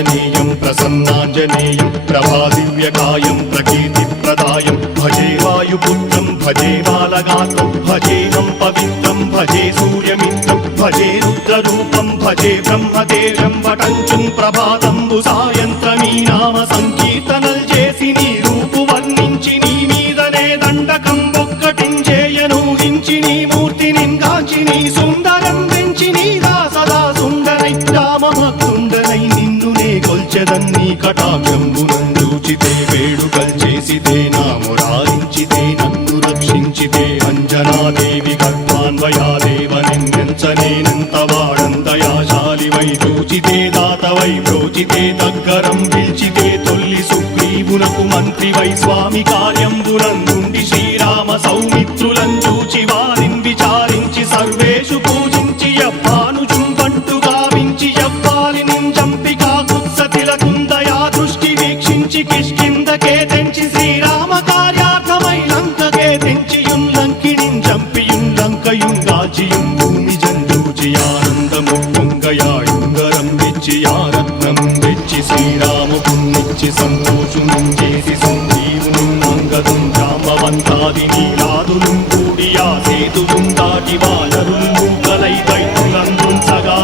ఆంజనేయం ప్రసన్నాంజనేయం ప్రభాదివ్యకాయం ప్రకీర్తిప్రదాయం భజే వాయుపుత్రం భజే బాలగాత్రం భజేహం పవిత్రం భజే సూర్యమిత్రం భజే రుద్రరూపం భజే బ్రహ్మదేవం వటంచుం ప్రభాతంబు సాయంత్రమీ నామ సంకీర్తనల్ చేసి నీ రూపు వర్ణించి నీ మీదనే దండకం ఒక్కటించేయనూహించి నీ మూర్తిని గాంచి నీ సుందరం పెంచి నీ దాసదా సుందరై రామభక్తుండనై నిన్నునే కొల్చెదన్నీ కటాక్షంబునందూచితే వేడుకల్ చేసితే నా మురారించితే నన్ను రక్షించితే అంజనాదేవి గర్భాన్వయాదేవనెంచనేనంత వాడంతయాశాలివై చూచితే దాతవై ప్రోచితే దగ్గరం పిల్చితే తొల్లి సుగ్రీవునకు మంత్రివై స్వామి కార్యంబునందుండి శ్రీరామ సౌమిత్రులం చూచి వారిని విచారించి సర్వేషు పూజించి యవ్వానుజుంబంటు గావించి యవ్వాలిని చంపికా కుత్సతిలకుందయా దృష్టి వీక్షించి కిష్కిందకే తెంచి శ్రీరామ కార్యార్థమై లంకకే తెంచియుం లంకిణిం చంపియుం లంకయుం గాచియుం భూమి జందూచి ఆనందము పొంగయాయుంగరం వెచ్చి ఆరత్నం వెచ్చి శ్రీరాముకున్నిచ్చి సంతోషుం చేసి సంజీవును అంగదుం జాంబవంతాది నీలాదులు కూడియా సేతులుం దాటి వానరులు మూకలై దైత్యులందుం సగా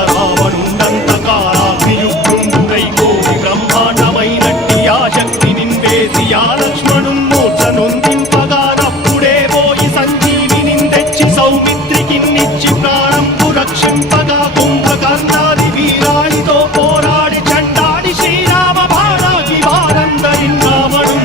రావణుండంతకారాగ్నియుగ్రుండుడై కోరి బ్రహ్మాండమైనట్టి ఆ శక్తి నింవేసి ఆ లక్ష్మణుం మూర్ఛనొందింపగానప్పుడే పోయి సంజీవిని తెచ్చి సౌమిత్రికిన్నిచ్చి ప్రాణంపు రక్షింపగా కుంభకర్ణాది వీరాళితో పోరాడి చండాడి శ్రీరామ బాణాకి వారందరి రావణుం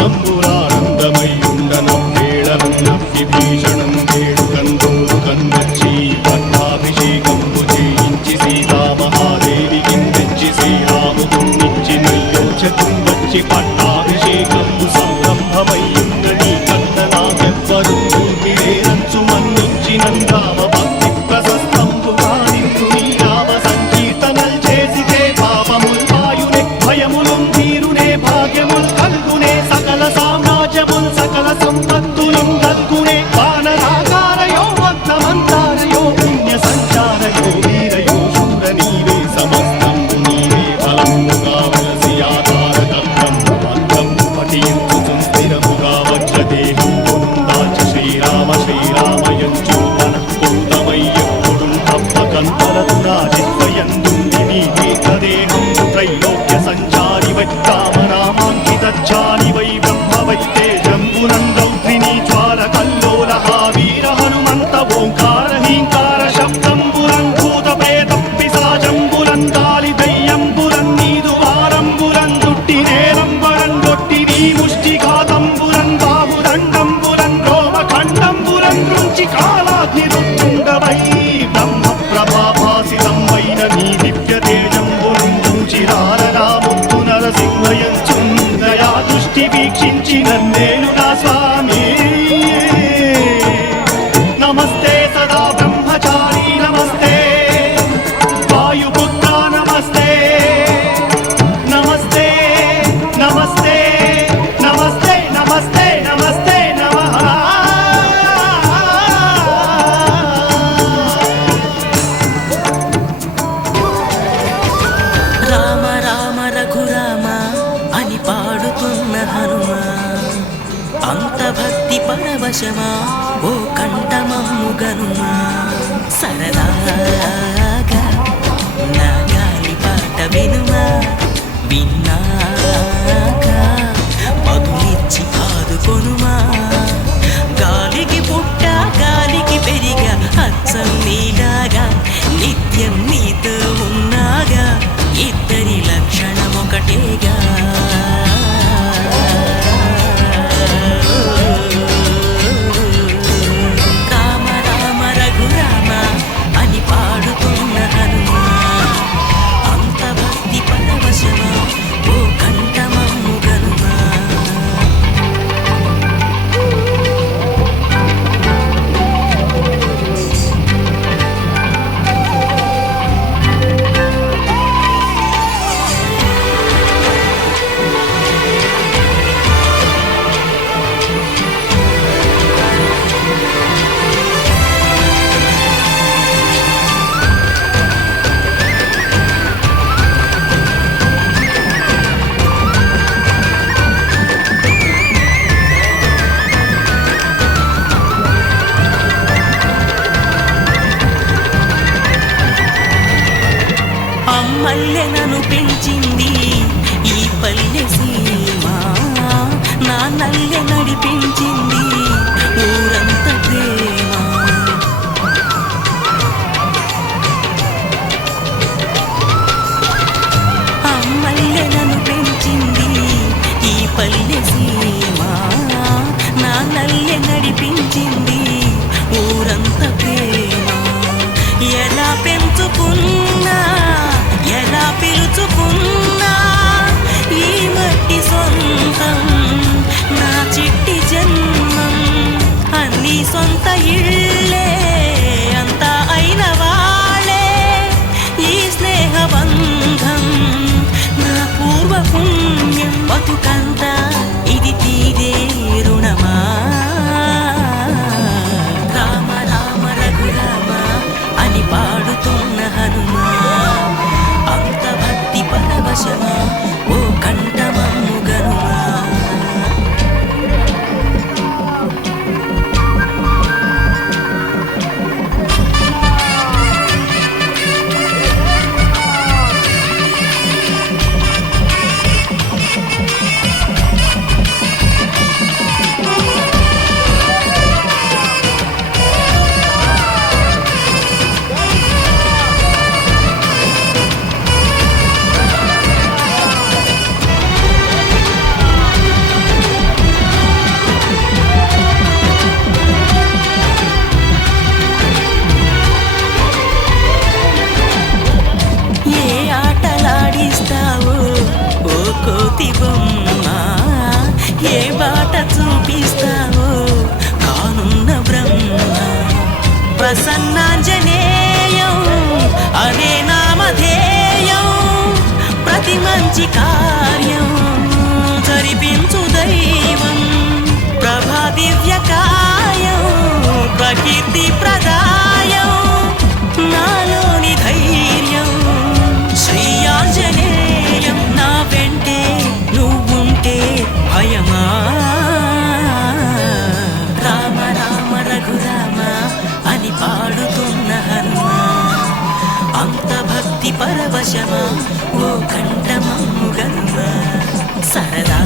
తప్పగానందలోకంబురానందమై ఉండనం వేళనం నవ్వి భీషణం వేడుకందోలు కన్నచ్చి పట్టాభిషేకంబు చేయించి సీతామహాదేవికి తెచ్చి శ్రీరాముకున్నిచ్చి నయ్యోచకం వచ్చి పట్టాభిషేకంబు సంరంభమయ్యుందని కన్న నాకెవ్వరు మూర్తిరేరంచు మన్నించినందామ భక్తి ప్రశస్తంబు కానిందు నీ నామ సంకీర్తనల్ చేసితే పాపముల్ వాయునే భయములుం తీరునే భాగ్యముల్ కల్గునే సకల సామ్రాజ్యముల్ సకల సంపత్తులుం కల్గునే వానరాకారయో వర్ధమంతారయో పుణ్య సంచారయో వీరయో శూర నీవే సమస్తంబు నీవే బలముగా వలసి ఆధారకర్తం మంత్రం పఠించు స్థిరముగా వజ్రదేహం దాచి శ్రీరామ శ్రీరామయంచు మనఃపూతమయ్యప్పుడు తప్పకంతరదు రాజిత్వయందు నీ తీర్థదేహం త్రైలోక్య సంచారి వై రామనామాంకితచ్చారి వై బ్రహ్మ వై తేజంబునం రౌద్రిణీ జ్వాల కల్లోల వీర హనుమంత ఓంకార హీంకార శబ్దంబురం భూత ప్రేత పిశాచంబురం గాలి దయ్యంబురం నీదు వారంబురం దుట్టి నేరంబరం దొట్టి నీ ముష్టిఘాతంబురం బాహుదండంబురం రోమఖండంబురం రుంచి కాలాగ్ని రుత్తుండవై బ్రహ్మ ప్రభాభాసితం వైన నీ దివ్య తేజంబురం చూచిరారరాముత్తు నరసింహయంచుందయా దృష్టి వీక్షించి నన్నేలుగా స్వామి నమస్తే సదా బ్రహ్మచారి నమస్తే వాయుపుత్ర నమస్తే నమస్తే నమస్తే నమస్తే నమస్తే నమస్తే నమః రామ రామ రఘురామ అని పాడుతున్న హనుమా అంత భక్తి పరవశమా ఓ కంఠమమ్ము గనుమా సరదాగా నా గాలి పాట వినుమా విన్నాక మధులిచ్చి ఆదుకొనుమా గాలికి పుట్ట గాలికి పెరిగా అచ్చం నీలాగా నిత్యం నీతో ఉన్నాగా ఇద్దరి లక్షణం ఒకటేగా రామ రామ రఘురామ అని పాడుతున్న హనుమా అంత భక్తి పరవశమా ఓ కంఠమమ్ము గనుమా మల్లెనను పెంచింది ఈ పల్లె సీమ, నా నల్లె నడిపించింది ఊరంత ప్రేమ. మల్లెనను పెంచింది ఈ పల్లె సీమ, నా నల్లె నడిపించింది ఊరంత ప్రేమ. ఎలా పెంచుకున్నా ఎలా పిలుచుకున్నా ఈ మట్టి సొంతం, నా చిట్టి జన్మం. అన్ని సొంత ఇళ్ళే అంతా అయిన వాళ్ళే ఈ స్నేహ బంధం, నా పూర్వ పుణ్యం. బతుకంతా ఇది తీరే రుణమా. రామ రామ రఘురామ అని పాడుతున్న హనుమా, అంత భక్తి పరవశమా ఓ కంఠమమ్ము గనుమా. కోతి బొమ్మ ఏ బాట చూపిస్తావో కానున్న బ్రహ్మ. ప్రసన్నాంజనేయం అనే నామధేయం, ప్రతి మంచి కార్యం జరిపించు దైవం. ప్రభా దివ్యకాయం ప్రకీర్తి ప్రదాయం, నాలోని ధైర్యం శ్రీ ఆంజనేయం. నా వెంటే నువ్వుంటే భయమా. రామ రామ రఘురామ అని పాడుతున్న హనుమా, అంత భక్తి పరవశమా ఓ కంఠమమ్ము గనుమా. సరదా